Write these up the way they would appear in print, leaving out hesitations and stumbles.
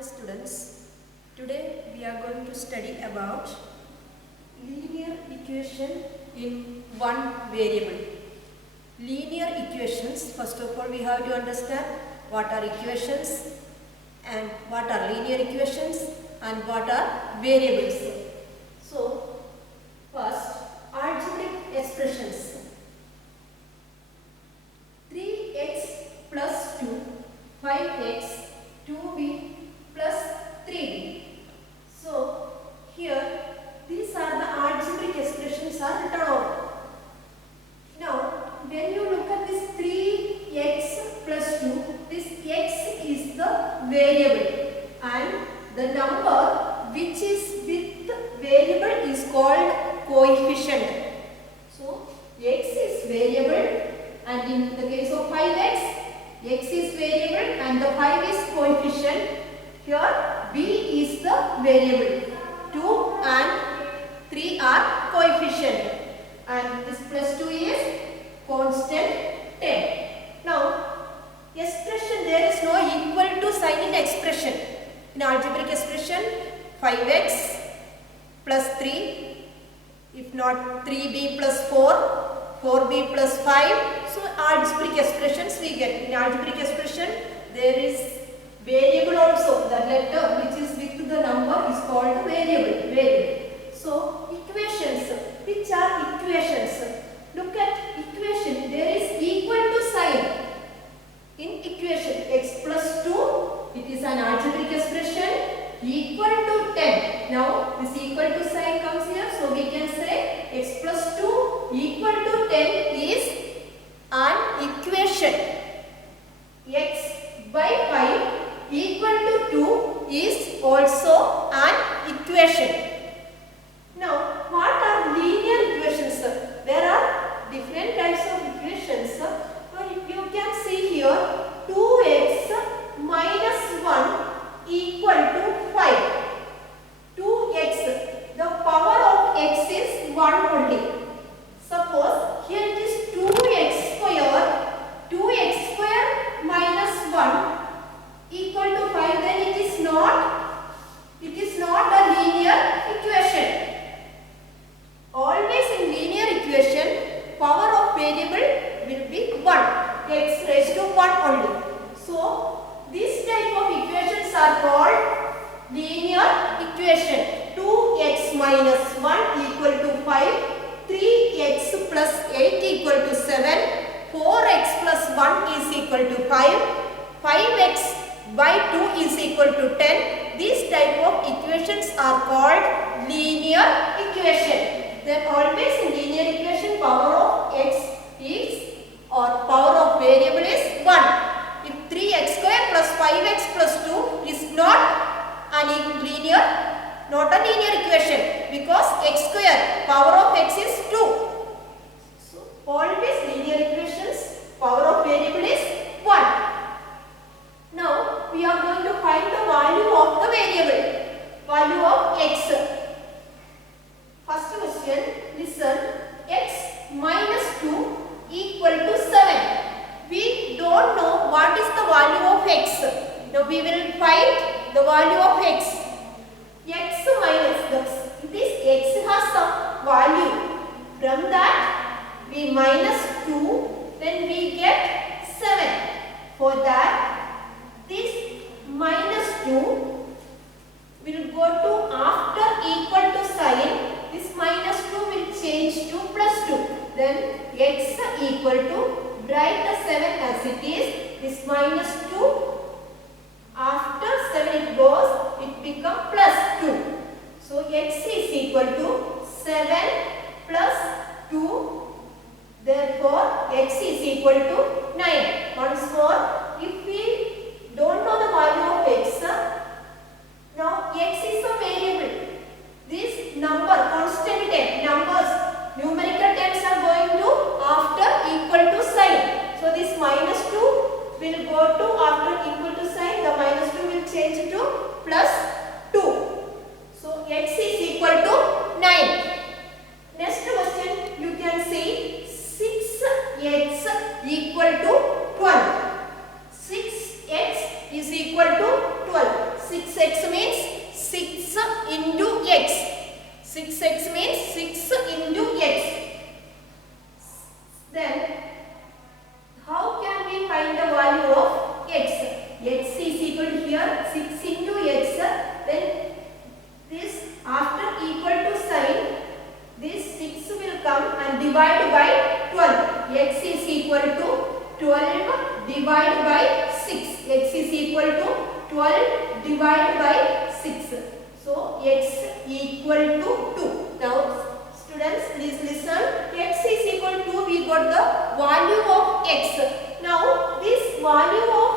Hi students, today we are going to study about linear equation in one variable. Linear equations, first of all we have to understand what are equations and what are linear equations and what are variables. So first, algebraic expressions. 3x plus 2, 5x, 2b plus 3b. So here these are the algebraic expressions are written out. Now when you look at this 3x plus 2, this x is the variable and the number which is with variable is called coefficient. So x is variable and in the case of 5x, x is variable and the 5 is coefficient. Here b is the variable, 2 and 3 are coefficient and this plus 2 is constant 10. Now expression, there is no equal to sign in expression. In algebraic expression 5x plus 3, if not 3b plus 4, 4b plus 5. So algebraic expressions we get. In algebraic expression there is variable also. The letter which is with the number is called variable. So equations, which are equations? Look at equation. There is equal to sign in equation. X plus 2, it is an algebraic expression, equal to 10. Now this equal to sign comes here, so we can say x plus 2 equal to 10 is an equation. X by 5 equal to 2 is also an equation. Now what are linear equations? There are different types of equations. You can see here 2x minus 1 equal to 5. 2x, the power of x is 1 only. Suppose here it is 2x square, 2x square minus 1 equal to 5, then it is not a linear equation. Always in linear equation, power of variable will be 1, x raised to 1 only. So this type of equations are called linear equation. 2x minus 1 equal to 5, 3x plus 8 equal to 7, 4x plus 1 is equal to 5, 5x by 2 is equal to 10. These type of equations are called linear equation. Then always in linear equation power of x is, or power of variable is 1. If 3x square plus 5x plus 2 is not a linear equation, because x square power of x is 2. So always linear equations power of variable is 1. Now we are going to find the value of the variable, value of x. First question, listen. X minus 2 equal to 7. We don't know what is the value of x. Now we will find the value of x. X minus, this x has some value. From that we minus 2, then we get 7. For that this minus 2 will go to after equal to sign. This minus 2 will change to plus 2. Then x equal to, write the 7 as it is. This minus 2, after 7 it goes, it becomes plus 2. So x is equal to 7 plus 2. Therefore x is equal to 9. Once more, if we don't know the value of x, now x is a variable. This number, constant term, numbers, numerical terms are going to after equal to sign. So this minus 2 will go to after equal to sign, the minus 2 will change to plus 2. So x is equal to 9. Next question, you can see 6x equal to 12. 6x is equal to 12. 6x means 6 into x. 6x means 6 into x. Then how can we find the value of x? X is equal to here 6 into x. Then this after equal to sign, this 6 will come and divide by 12. X is equal to 12 divided by 6. X is equal to 12 divided by 6. So x equal to 2. Now students, please listen. X is equal to, we got the value of x. Now this value of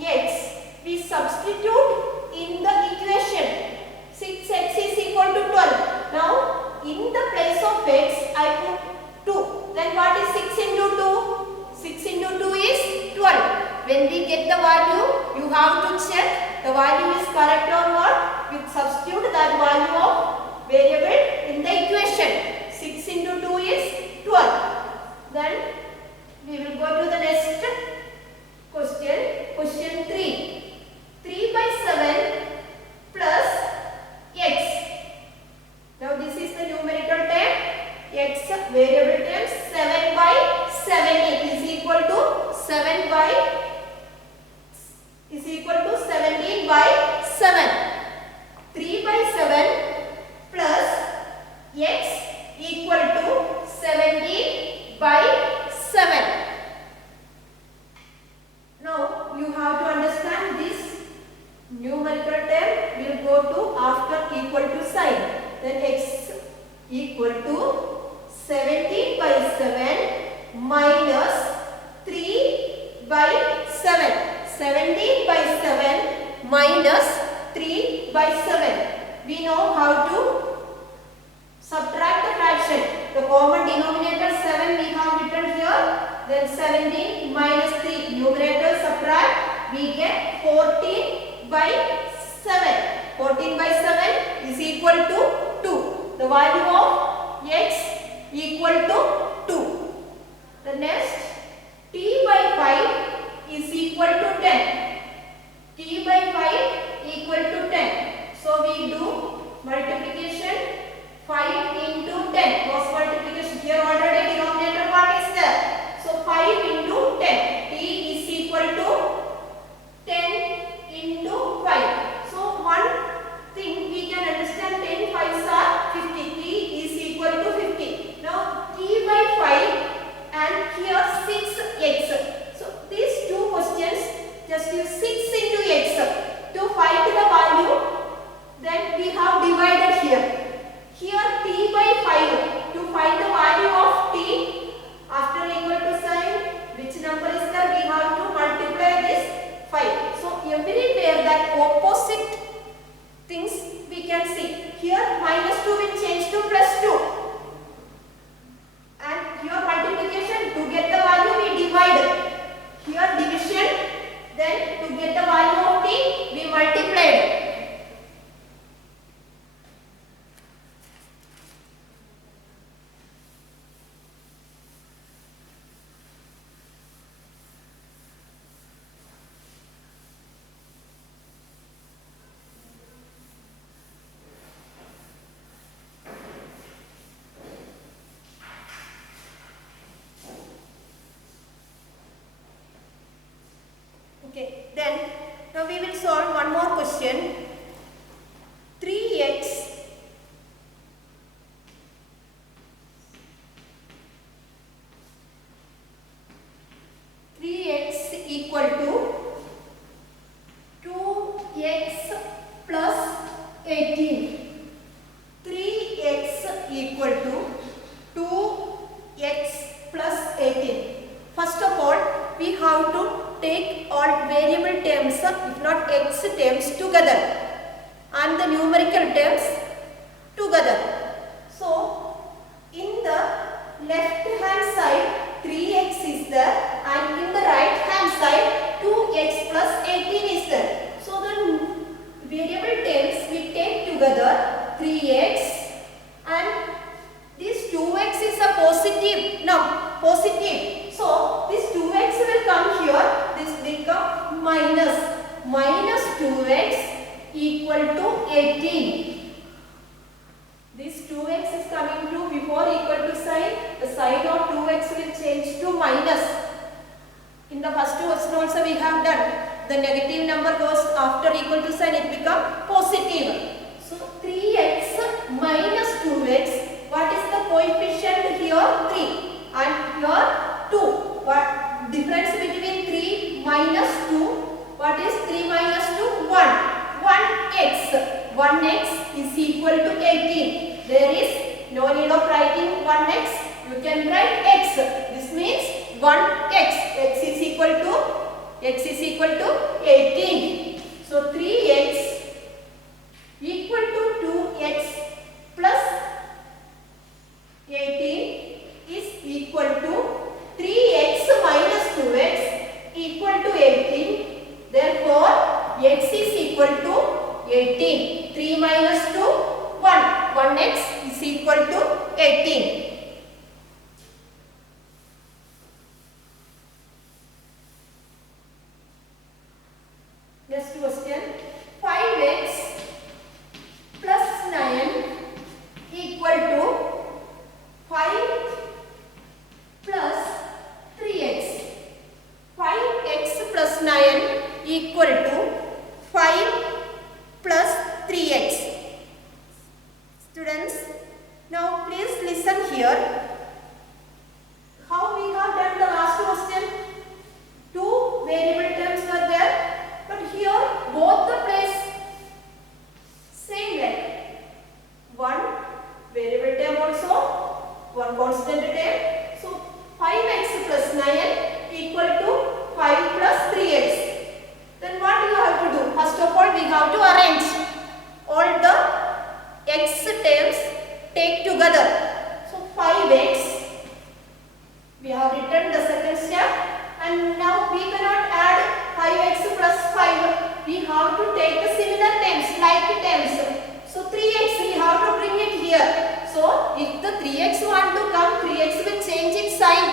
x we substitute in the equation. 6x is equal to 12. Now in the place of x I put 2. Then what is 6 into 2? 6 into 2 is 12. When we get the value, you have to check the value is correct or not. We substitute that value of variable in the equation. 6 into 2 is 12. Then we will go to the next question. Question 3. 3 by 7 plus x. Now this is the numerical term. X variable term 7 by 17 is equal to 17 by 7. 3 by 7 plus x equal to 17 by 7. Now you have to understand this numerical term will go to after equal to sign. Then x equal to 17 by 7 minus 3 by 7. 17 by 7 minus 3 by 7. We know how to subtract the fraction. The common denominator 7 we have written here. Then 17 minus 3. Numerator subtract. We get 14 by 7. 14 by 7 is equal to 2. The value of x equal to 2. The next, t by 5 is equal to 10. T by 5 equal to 10. So we do multiplication 5 into 10. Cross multiplication. Here already denominator part is there. So 5 into 10. T is equal to 10 into 5. So one thing we can understand, 10 5s are 50. T is equal to 50. Now t by 5 and here 6x. So these two questions just use 6 into x to find the value. Then we have divided here. Here t by 5 to find the value of t after equal to sign. Which number is there? We have to multiply this 5. So everywhere that opposite things we can see. Here minus 2 will change to plus 2. And here multiplication, to get the value we divide. Here division, then to get the value of t we multiplied. Okay, then now we will solve one more question. 3x equal to 2x plus 18. 3x equal to 2x plus 18. First of all, we have to take all variable terms, if not x terms, together and the numerical terms together. So in the left hand side 3x is there and in the right hand side 2x plus 18 is there. So the variable terms we take together 3x and this 2x is a positive positive. So this 2x will come here, this become minus 2x equal to 18. This 2x is coming to before equal to sign. The sign of 2x will change to minus. In the first question also we have done. The negative number goes after equal to sign, it becomes positive. So 3x minus 2x. What is the coefficient here? 3 and here 2. What difference between 3 minus 2? What is 3 minus 2? 1. 1x. 1x is equal to 18. There is no need of writing 1x. You can write x. This means 1x. X is equal to 18. So 3x equal to 2x plus 18 is equal to 3x minus 2x equal to 18. Therefore, x is equal to 18. 3 minus 2, 1. 1x is equal to 18. Next question. 5x plus 9 equal to 5 plus 3x. 5x plus 9 equal to 5 plus 3x. Students, now please listen here. How we have done the last question? 2 variable terms were there, but here both the place same like 1 variable term also, 1 constant term. So 5x plus 9 equal to 5 plus 3x. Then what you have to do? First of all, we have to arrange all the x terms take together. So 5x, we have written the second step, and now we cannot add 5x plus 5. We have to take the similar terms, like terms. So 3x, we have to bring it here. So if the 3x want to come, 3x will change its sign.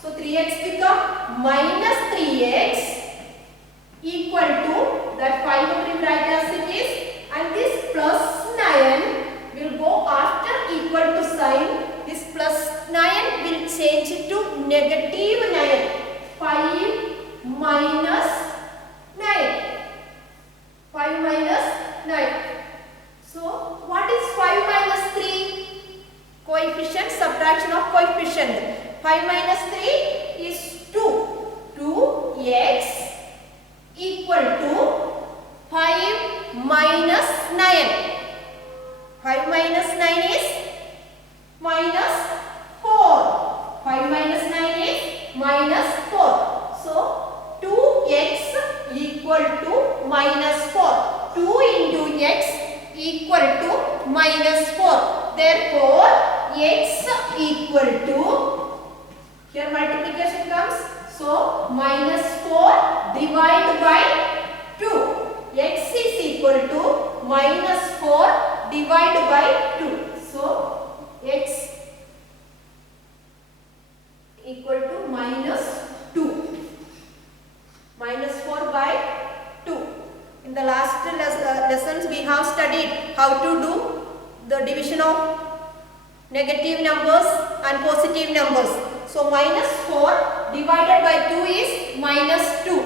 So 3x become minus 3x equal to that 5 will write as it is, and this plus 9 will go after equal to sign. This plus 9 will change to negative 9. 5 minus 9. 5 minus 9. So what is 5 minus 3? Coefficient, subtraction of coefficient. 5 minus 3 is 2. 2x equal to 5 minus 9. 5 minus 9 is minus 4. 5 minus 9 is minus 4. So 2x equal to minus 4. 2 into x equal to minus 4. Therefore, x equal to, here multiplication comes, so minus 4 divided by 2. X is equal to minus 4 divided by 2. So x equal to minus 2. Minus 4 by 2. In the last lessons we have studied how to do the division of negative numbers and positive numbers. So minus 4 divided by 2 is minus 2.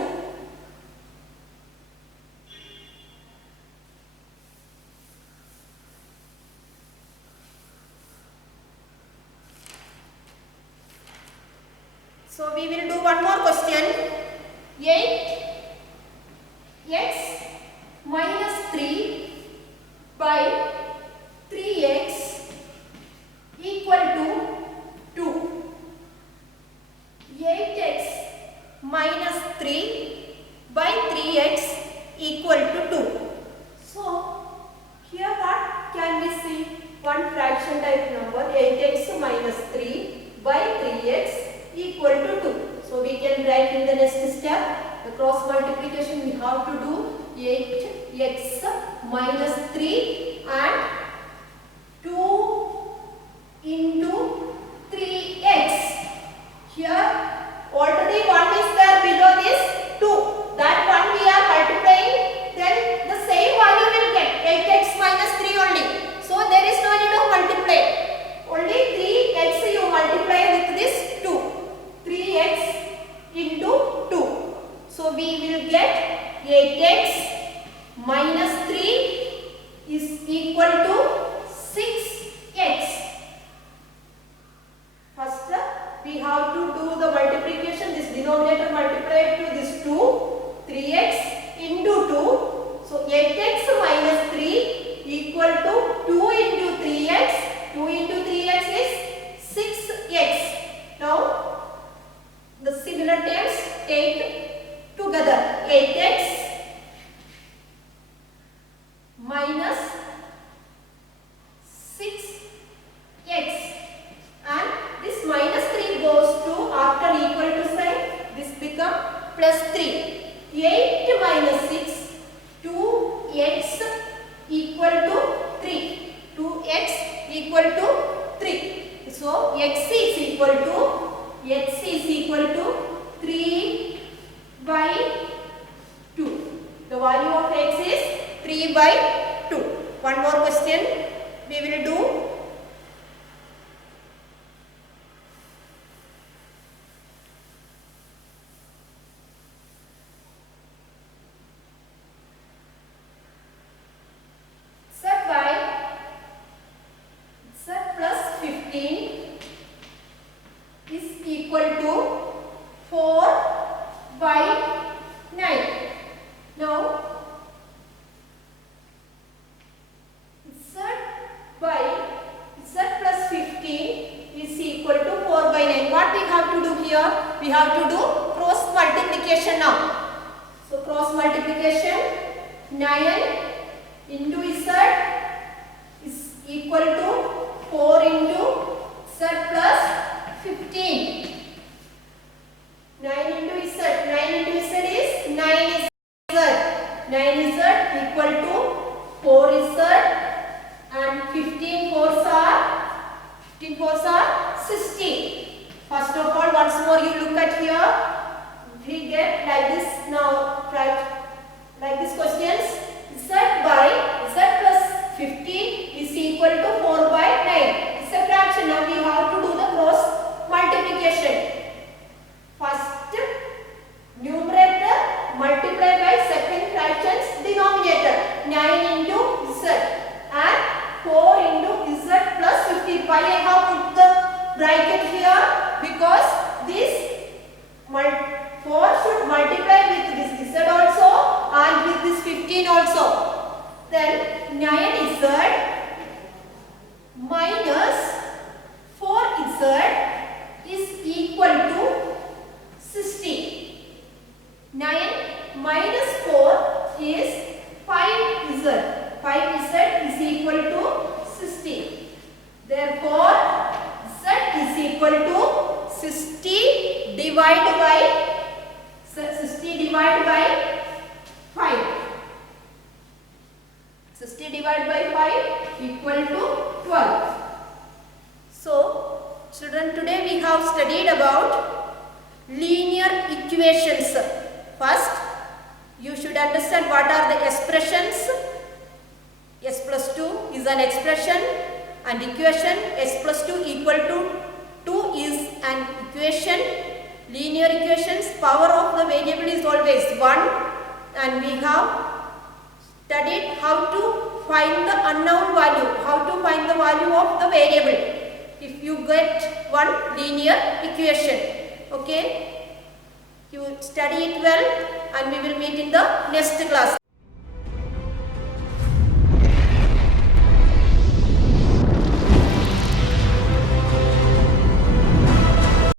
So we will do one more question. 8x minus 3 by 3x equal to 2. 8x minus 3 by 3x equal to 2. So here what can we see? One fraction type number, 8x minus 3 by 3x equal to 2. So we can write in the next step, the cross multiplication we have to do 8x minus 3 and 2 into 3x. Here already 1 is there below this 2. That one we are multiplying, then the same value minus 3 is equal to 6x. First, we have to do the multiplication. This denominator multiplied to this 2, 3x into 2. So 8x minus 3 equal to 2 into 3x. 2 into 3x is 6x. Now, the similar terms take together. 8x minus 6x, and this minus 3 goes to, after equal to sign, this become plus 3. 8 minus 6, 2x equal to 3. 2x equal to 3. So x is equal to 3 by 2. The value of x is 3 by 2. One more question we will do. Z plus 15 is equal to 4 by 9. Now, Z plus 15 is equal to 4 by 9. What we have to do here? We have to do cross multiplication now. So, cross multiplication, 9 into Z is equal to 4 into Z plus 15. 9 into Z. 9 into Z is 9Z. 9Z equal to 4Z, and 15 fours are 16. First of all, once more you look at here. We get like this now, right? Like this questions. Z plus 15 is equal to 4 by 9. It's a fraction. Now we have to do the cross multiplication. First, numerator multiply by second fraction's denominator. 9 into Z and 4 into Z plus 15. Why I have put the bracket here? Because this 4 should multiply with this Z also and with this 15 also. Then 9Z minus 4Z is equal to 60. 9 minus 4 is 5Z. 5Z is equal to 60. Therefore, Z is equal to 60 divided by 5. 60 divided by 5 equal to 12. So, children, today we have studied about linear equations. First, you should understand what are the expressions. S plus 2 is an expression, and equation S plus 2 equal to 2 is an equation. Linear equations, power of the variable is always 1, and we have studied how to find the unknown value, how to find the value of the variable if you get one linear equation. Okay, you study it well, and we will meet in the next class.